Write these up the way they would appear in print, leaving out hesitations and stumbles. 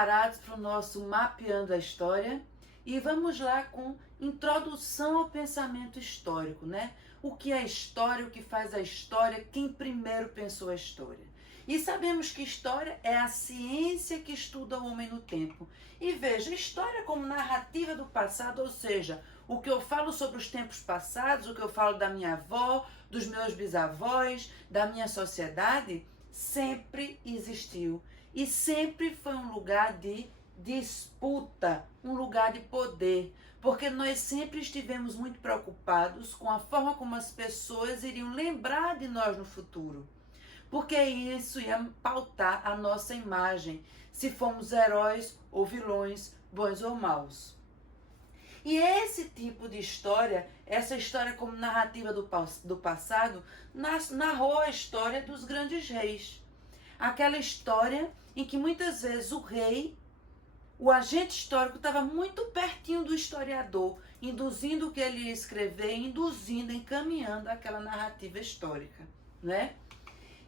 preparados para o nosso Mapeando a História? E vamos lá com introdução ao pensamento histórico, né? O que é história, o que faz a história, quem primeiro pensou a história. E sabemos que história é a ciência que estuda o homem no tempo. E veja, história como narrativa do passado, ou seja, o que eu falo sobre os tempos passados, o que eu falo da minha avó, dos meus bisavós, da minha sociedade, sempre existiu. E sempre foi um lugar de disputa, um lugar de poder, porque nós sempre estivemos muito preocupados com a forma como as pessoas iriam lembrar de nós no futuro, porque isso ia pautar a nossa imagem, se fomos heróis ou vilões, bons ou maus. E esse tipo de história, essa história como narrativa do passado, narrou a história dos grandes reis. Aquela história em que muitas vezes o rei, o agente histórico, estava muito pertinho do historiador, induzindo o que ele ia escrever, induzindo, encaminhando aquela narrativa histórica, né?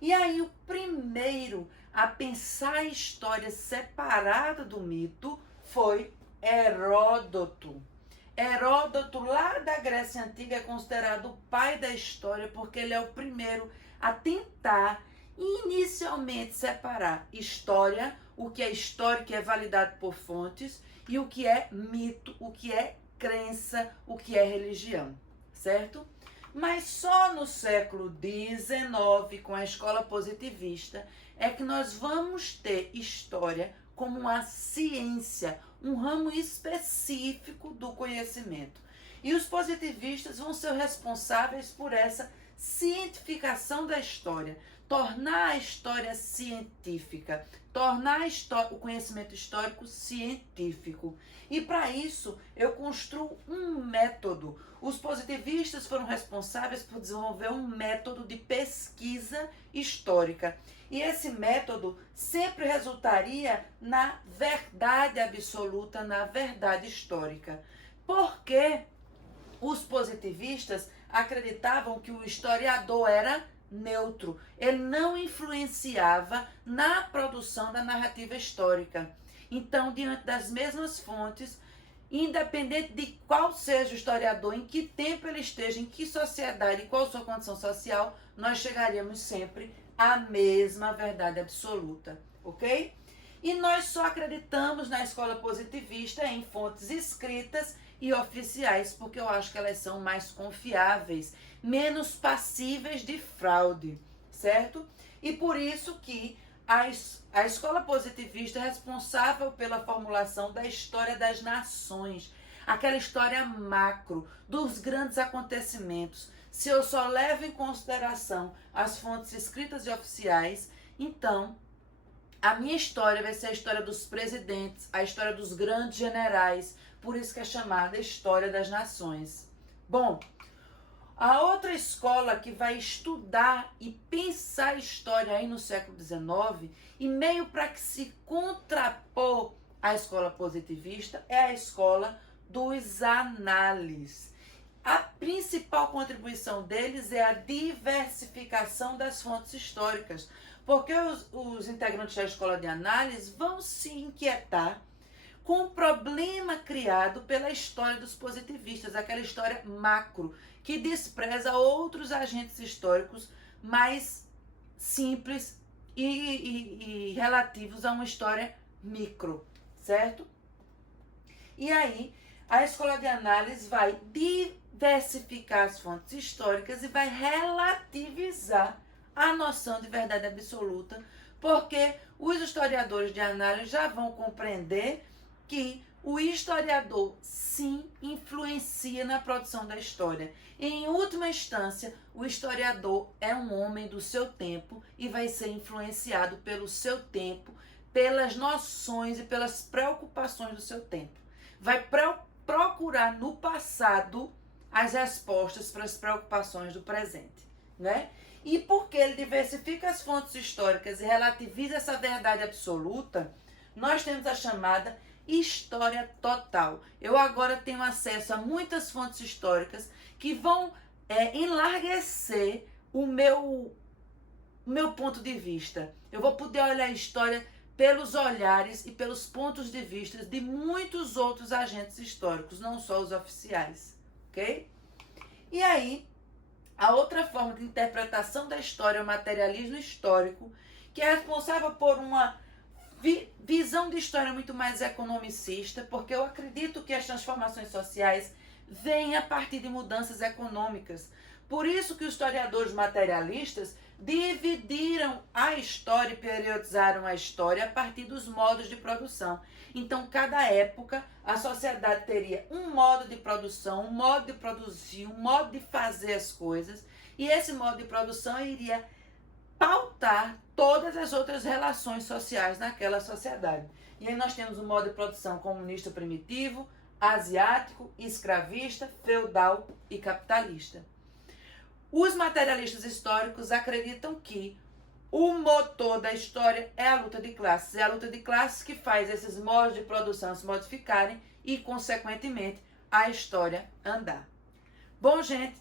E aí o primeiro a pensar a história separada do mito foi Heródoto. Heródoto, lá da Grécia Antiga, é considerado o pai da história, porque ele é o primeiro a tentar inicialmente separar história, o que é história, que é validado por fontes, e o que é mito, o que é crença, o que é religião, certo? Mas só no século XIX, com a escola positivista, é que nós vamos ter história como uma ciência, um ramo específico do conhecimento. E os positivistas vão ser responsáveis por essa cientificação da história, tornar a história científica, tornar o conhecimento histórico científico. E para isso eu construo um método. Os positivistas foram responsáveis por desenvolver um método de pesquisa histórica. E esse método sempre resultaria na verdade absoluta, na verdade histórica. Porque os positivistas acreditavam que o historiador era neutro, ele não influenciava na produção da narrativa histórica. Então, diante das mesmas fontes, independente de qual seja o historiador, em que tempo ele esteja, em que sociedade, qual sua condição social, nós chegaríamos sempre à mesma verdade absoluta, ok? E nós só acreditamos na escola positivista em fontes escritas e oficiais, porque eu acho que elas são mais confiáveis, menos passíveis de fraude, certo? E por isso que a escola positivista é responsável pela formulação da história das nações, aquela história macro, dos grandes acontecimentos. Se eu só levo em consideração as fontes escritas e oficiais, então a minha história vai ser a história dos presidentes, a história dos grandes generais, por isso que é chamada História das Nações. Bom, a outra escola que vai estudar e pensar a história aí no século XIX, e meio para que se contrapor à escola positivista, é a escola dos análises. A principal contribuição deles é a diversificação das fontes históricas, porque os integrantes da escola de análise vão se inquietar com o problema criado pela história dos positivistas, aquela história macro, que despreza outros agentes históricos mais simples e relativos a uma história micro, certo? E aí, a escola de análise vai diversificar as fontes históricas e vai relativizar a noção de verdade absoluta, porque os historiadores de análise já vão compreender que o historiador sim influencia na produção da história. Em última instância, o historiador é um homem do seu tempo e vai ser influenciado pelo seu tempo, pelas noções e pelas preocupações do seu tempo. Vai procurar no passado as respostas para as preocupações do presente, né? E porque ele diversifica as fontes históricas e relativiza essa verdade absoluta, nós temos a chamada história total. Eu agora tenho acesso a muitas fontes históricas que vão enlarguecer o meu ponto de vista. Eu vou poder olhar a história pelos olhares e pelos pontos de vista de muitos outros agentes históricos, não só os oficiais, ok? E aí, a outra forma de interpretação da história é o materialismo histórico, que é responsável por uma visão de história muito mais economicista, porque eu acredito que as transformações sociais vêm a partir de mudanças econômicas. Por isso que os historiadores materialistas dividiram a história e periodizaram a história a partir dos modos de produção. Então, cada época, a sociedade teria um modo de produção, um modo de produzir, um modo de fazer as coisas, e esse modo de produção iria pautar todas as outras relações sociais naquela sociedade. E aí nós temos o modo de produção comunista primitivo, asiático, escravista, feudal e capitalista. Os materialistas históricos acreditam que o motor da história é a luta de classes. É a luta de classes que faz esses modos de produção se modificarem e, consequentemente, a história andar. Bom, gente,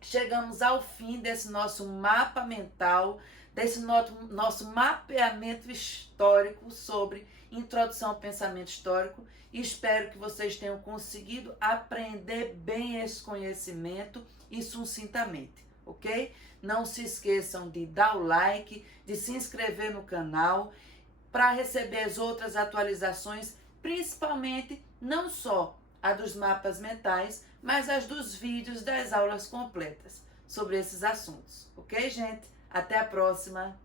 chegamos ao fim desse nosso mapa mental, desse nosso mapeamento histórico sobre introdução ao pensamento histórico. E espero que vocês tenham conseguido aprender bem esse conhecimento e sucintamente, ok? Não se esqueçam de dar o like, de se inscrever no canal para receber as outras atualizações, principalmente não só a dos mapas mentais, mas as dos vídeos das aulas completas sobre esses assuntos. Ok, gente? Até a próxima!